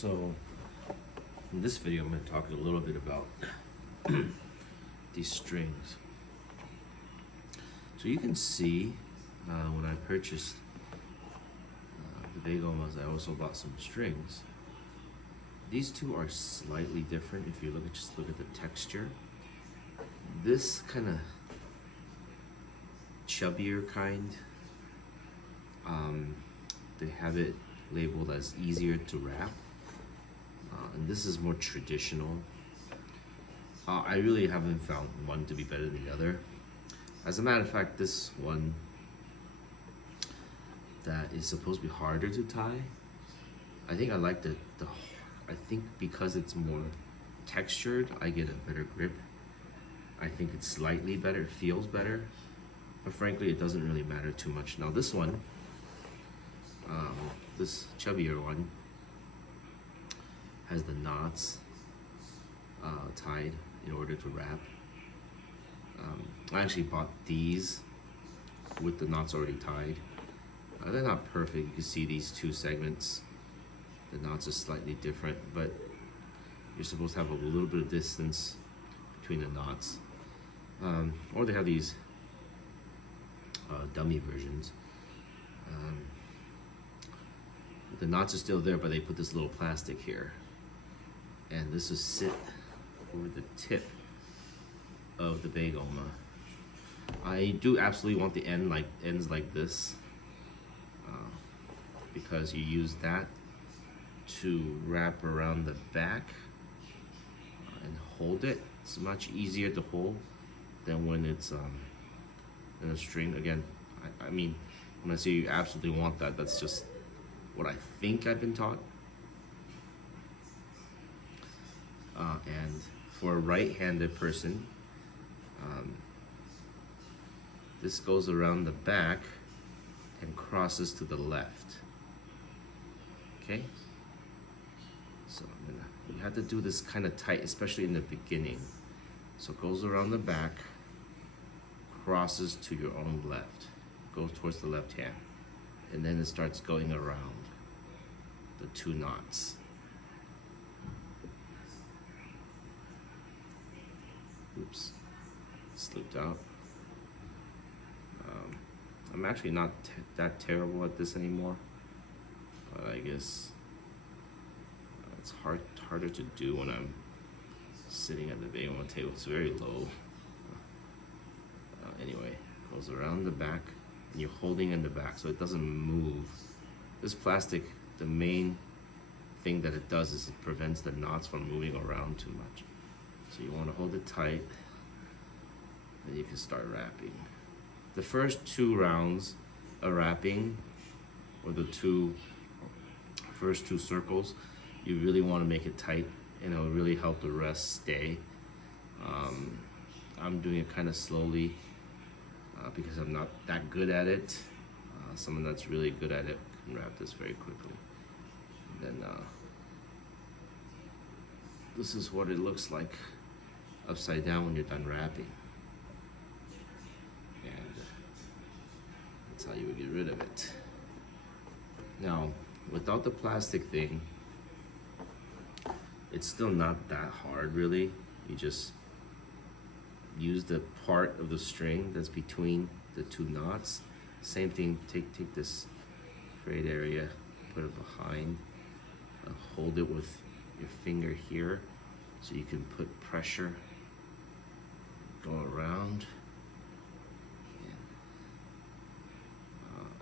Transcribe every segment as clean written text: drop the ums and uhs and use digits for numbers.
So in this video I'm going to talk a little bit about these strings. So you can see when I purchased the Beigomas, I also bought some strings. These two are slightly different if you just look at the texture. This kind of chubbier kind, they have it labeled as easier to wrap, and this is more traditional. I really haven't found one to be better than the other. As a matter of fact, this one that is supposed to be harder to tie, I think I like I think because it's more textured, I get a better grip. I think it's slightly better, it feels better, but frankly it doesn't really matter too much. Now this one, this chubbier one, has the knots tied in order to wrap. I actually bought these with the knots already tied. They're not perfect. You can see these two segments. The knots are slightly different, but you're supposed to have a little bit of distance between the knots. Or they have these dummy versions. The knots are still there, but they put this little plastic here. And this will sit over the tip of the Beigoma. I do absolutely want the ends like this, because you use that to wrap around the back and hold it. It's much easier to hold than when it's in a string. Again, I mean, when I say you absolutely want that, that's just what I think I've been taught. And for a right-handed person, this goes around the back and crosses to the left. Okay? So you have to do this kind of tight, especially in the beginning. So it goes around the back, crosses to your own left, goes towards the left hand, and then it starts going around the two knots. Oops, slipped out. I'm actually not that terrible at this anymore, but I guess it's harder to do when I'm sitting at the Beigoma table. It's very low. Anyway, goes around the back, and you're holding in the back so it doesn't move. This plastic, the main thing that it does is it prevents the knots from moving around too much. So you want to hold it tight, then you can start wrapping. The first two rounds of wrapping, or the first two circles, you really want to make it tight, and it'll really help the rest stay. I'm doing it kind of slowly because I'm not that good at it. Someone that's really good at it can wrap this very quickly. And then this is what it looks like upside down when you're done wrapping. And that's how you would get rid of it. Now, without the plastic thing, it's still not that hard really. You just use the part of the string that's between the two knots. Same thing, take this frayed area, put it behind, hold it with your finger here so you can put pressure, go around.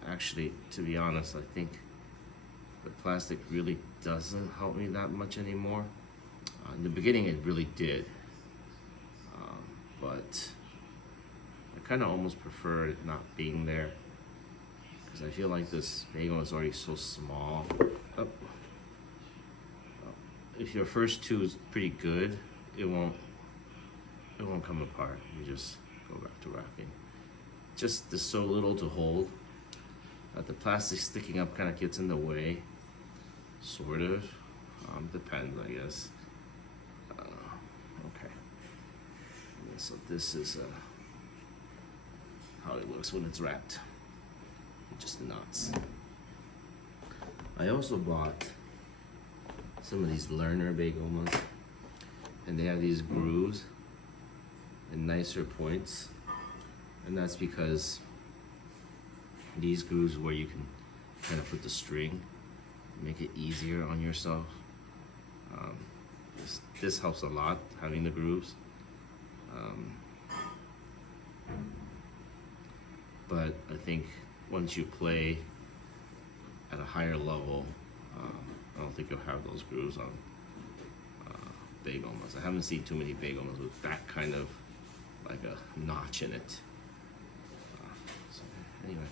Actually, to be honest, I think the plastic really doesn't help me that much anymore. In the beginning it really did, but I kind of almost prefer it not being there, because I feel like this Beigoma is already so small. Oh. If your first two is pretty good, it won't come apart. You just go back to wrapping. Just there's so little to hold that the plastic sticking up kind of gets in the way, sort of. Depends, I guess. Okay. And so this is how it looks when it's wrapped. Just the knots. I also bought some of these learner Beigomas, and they have these grooves and nicer points, and that's because these grooves where you can kind of put the string, make it easier on yourself. This helps a lot, having the grooves. But I think once you play at a higher level, I don't think you'll have those grooves on Beigomas. I haven't seen too many Beigomas with that kind of like a notch in it. So anyway.